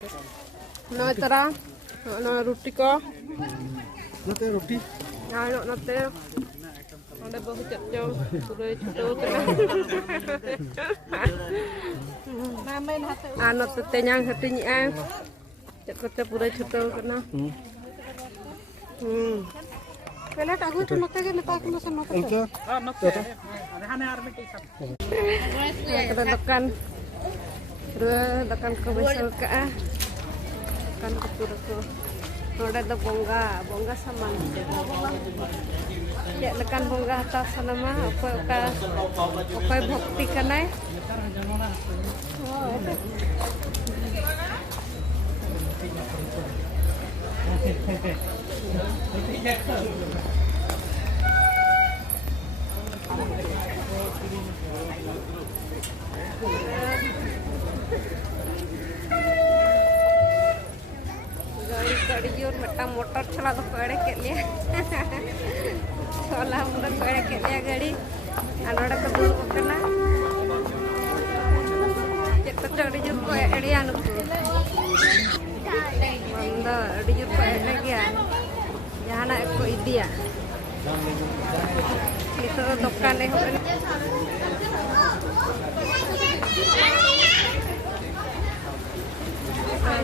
Nah, terang, nah roti ko. Nate roti. Nah, nate. Ada bahu jauh, sudah jauh kena. Ano tetenya hatinya, cepet pura jauh kena. Pernah tak aku cuma kayak letak aku masih nota. Nate. Kita tekan, terus tekan ke besar ke tekan ke pura ke. Ada tuh bongga sama. Ya tekan bongga atas sana mah apa bukti kanai. Oh, itu. Jujur metang motor चला तो पड़े के लिए सोला मुंडा पड़े के लिए गाड़ी अनोड़ा का दूर करना चित्त चढ़ी जूर को एड़ी आनु को बंदा एड़ी जूर को एड़ी गया यहाँ ना को इदिया itu दुकान है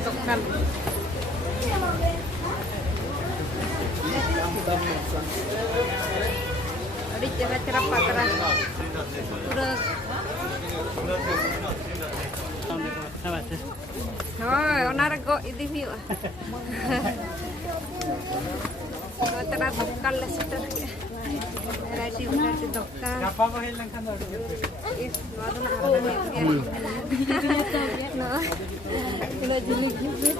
दुकान Adik cerah-cerah pakeran. Terus. Oh, onar kok itu view. Terus dokkan lah situ. Variety dokkan. Apa hilang kan ada? Is, baru nak ada dia. No. Kalau jeli gitu.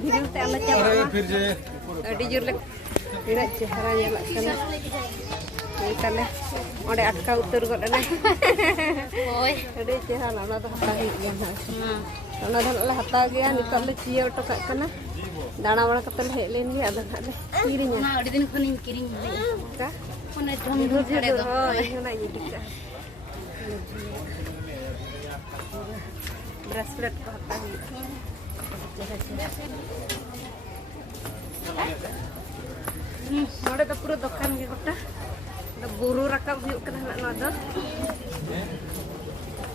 Dia tak ada cara. Adik jurlek. Tidak cahaya nyala sana. Ini ode atka utur kok dana. Oi, ode cahaya ana to hatahi gana. Ana dhan la hatahi ya nital le cia to ka kana. Dana bana katel he len ge adan hale. Kirinya. Na ode din khonin kiring le. Ka? Ona dhom dhom chade do. Ona yidika. Bracelet ko hatahi. Node to pura dokan ge kota. Da buru rakam hiu kana na do.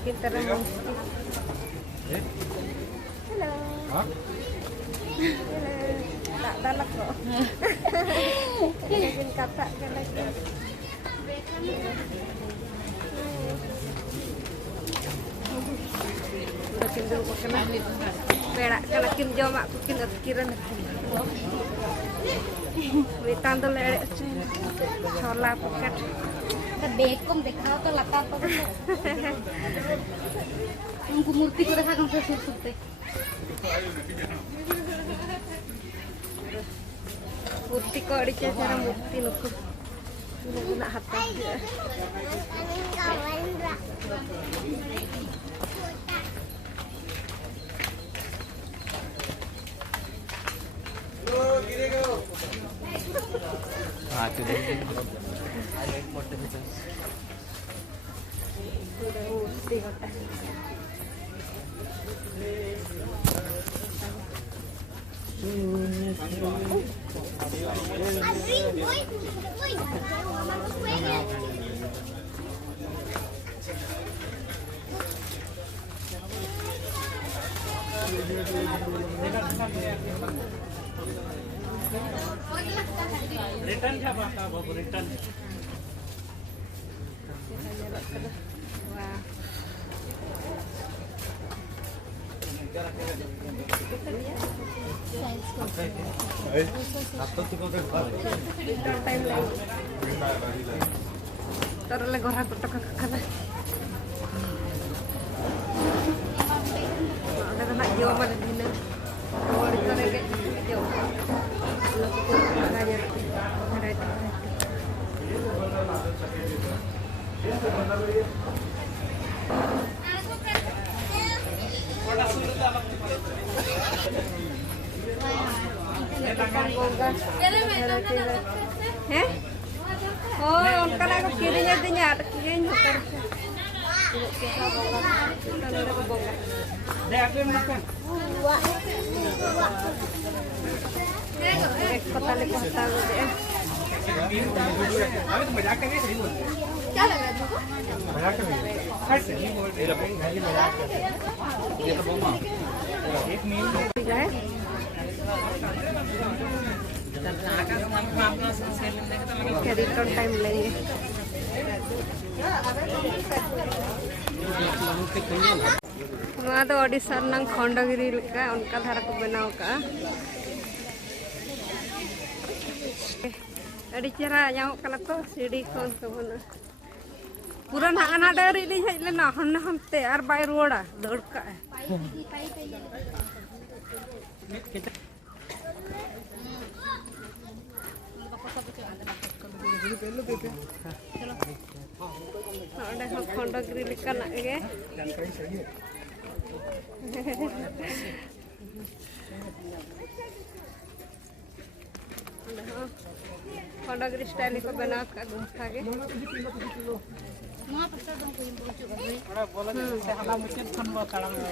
Kita remo. Hello. Ha? Tak dalak kok. Mungkin kata kan lagi. Udah kindul kok kena. Berak kana kim joma ku kin atkiran. Wetan तो ले छोला पकड़ तो bag को दिखाओ तो लता तो उनको मूर्ति को दिखा कौन सा सिर सुनते मूर्ति को अड़ी चाचा मूर्ति लोग ना हत्ता Return siapa? Bapak return. Wah. Taruh lagi orang kotak ke kanan. Ada nak jauh mana dina. Kalau di sana kayak jauh. Kalau aku tengahnya ada itu. Oh, karena aku kirinya dinya, kirinya terus. Kita bongkar. Kita udah bongkar. Dek aku yang makan. ताले को हटा दे क्या लग रहा है तुमको मजाक कर रही है सही बोल रही है भाई मजाक कर रही है ये तो बोमा एक मील है रिटर्न टाइम लेंगे ओडिशा खंडगिरी उनका धारा को बनाव का चेहरा तो सीढ़ी खन बना पूरा ना डायरी हज लेना हमते और बै रुआड़ा दौड़ का खंडगिरी खंडगिरी स्टाइल को बना का गुम्फा के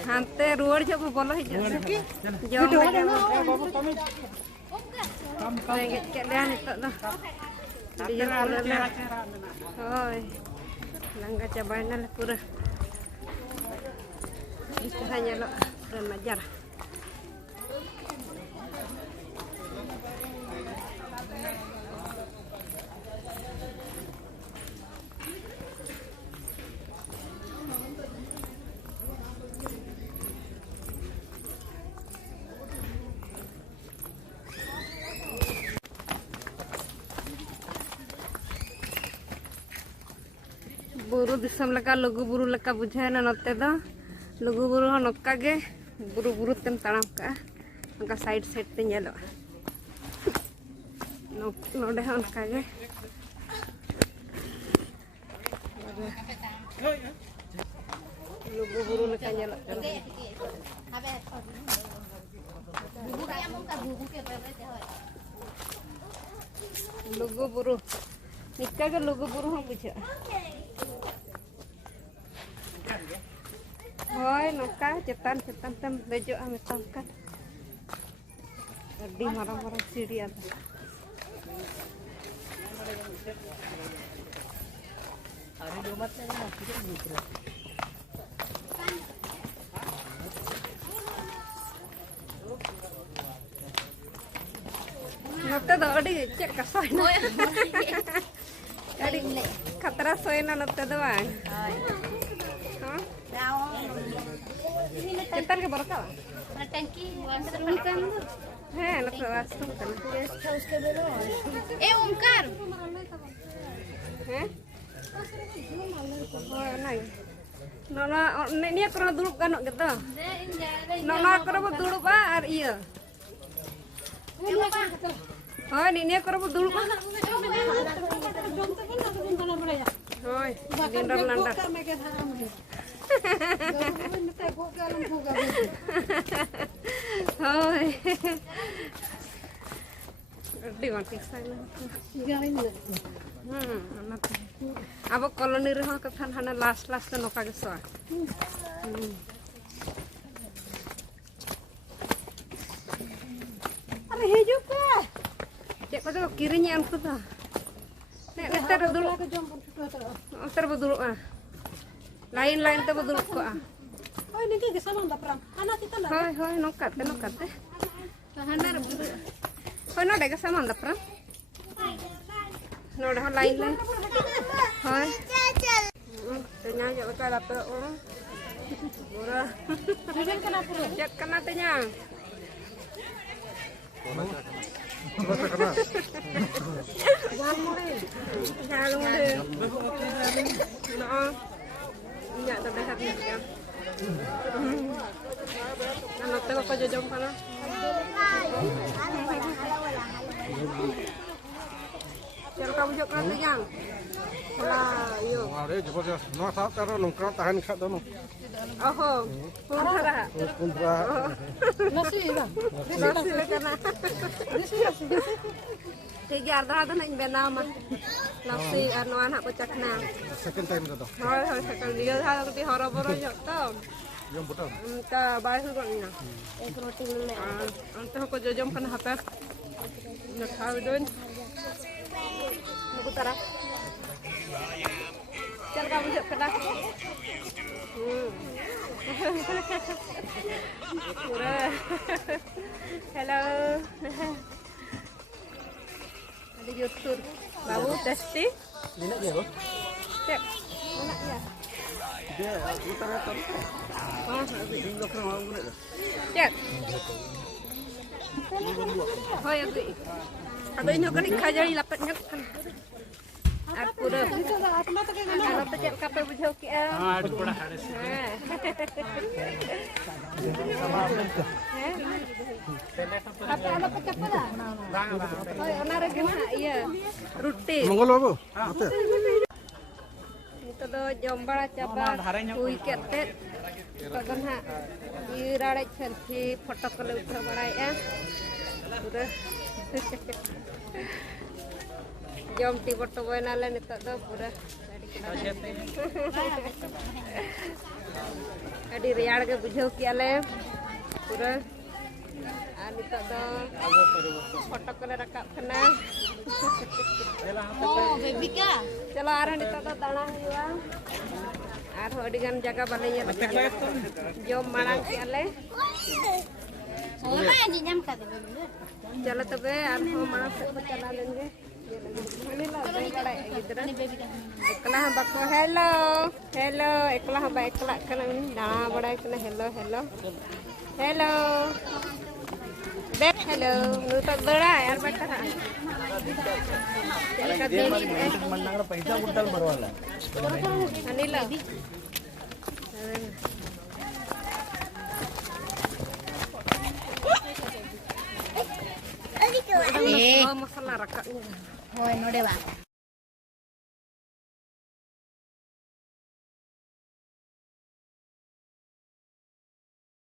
हांते रुआड़ जब बोलो ही लंगा चाबायना पूरा नजारा बुरु दिसम लगा लघु बुरु लगा बुझाएना नते दो लघु बुरु हो नक्का गे बुरु बुरु तेम ताड़ाम का उनका साइड साइड ते नेलो नोडे हो उनका गे लघु बुरु लगा नेलो लघु बुरु निक्का के लघु बुरु हो बुझा होय नोका चेतान चेतान तम देजो मेताम का अड्डी मारम मारम सीढ़ी आता अरे जो मत लेना सीधे दूसरा नोते दो अड्डी चेक का सोयना अड्डी खतरा सोयना नोते दो बांग चेतन के बरका टंकी वाशरूम का है ना वाशरूम का गेस्ट हाउस के बेरो ए ओमकार है नहीं नोना निया करो दुड़ुब गानो गेतो नोना करो दुड़ुबा और इया होय निया करो दुड़ुबा होय जिंदर लंडा अब कॉलोनी रे कथा हाना लास्ट लास्ट नौका के सो अरे हिजु पे चे को किरिनी उनको तो ने नेतर दुड़ के जम अंतर बदुलआ लाइन लाइन ते बदुल को होय निके के सामान दा प्राम खाना तिता ना होय होय नोकाते हाना रे होय नोडे के सामान दा प्राम नोडे हो लाइन लाइन होय तेnya जो का ला पे ओ पूरा रिजन कना पूरा चेक कना तेnya जान मुड़े ना Iya, tapi habis ya. Anak tengok kau jom kana. Jangan kamu jok nanti yang. Lah, yo. Ada coba no saat taruh nongkrong tahan kat dono. Oh, puntra. Puntra. Nasi lah. Nasi lah kana. Tiga ada nak benar mah. Nasi anu anak kocak nang. Second time tu. Hoi hoi second dia dah tapi hara-hara jok tu. Yang betul. Kita bahas dulu ni. Ek roti ni. Ante ko jom kan hapa. Nakau don. Aku tara. Chal kamu jauh kena. Hello. Ada YouTube. Babu Dusty. Lihat dia, Bang. Cek. Mana ya? Dia utara-utara. Oh, Tinggal ke rumah gue. cek. Oh ya gue. Ada ini kan ikajari lapatnya kan. Aku dah. Kalau pecah kape bujau ke. Ah, itu pernah ada sih. Apa pecah pada? Oh, ya nara kena iya. Roti. Mongol babu. Apa? Itu do jom bala caba kui ketet. Pagan ha. Irare selfie foto kale utar balai ya. Udah. Jom ti foto benale nitok do pura. Adi riyad ge bujhau kiale pura. Nitok do foto kale rakap kena. Oh, baby ka. Chalo ara nitok do dana huyua. Ar hodigan jaga balenya jom marang kiale. Soalnya anjing nyam ka de. Chalo tobe ar ho marang se chala lenge. Ini lah bengkala gidra. Ekla bako hello. Hello ekla ba ekla kana dana bada kana hello hello. Hello. Back hello. Nu tak bera yar bata. Menang पैसा उठल Barwala. Anila. Masalah rakaknya. Hoy, no de ba.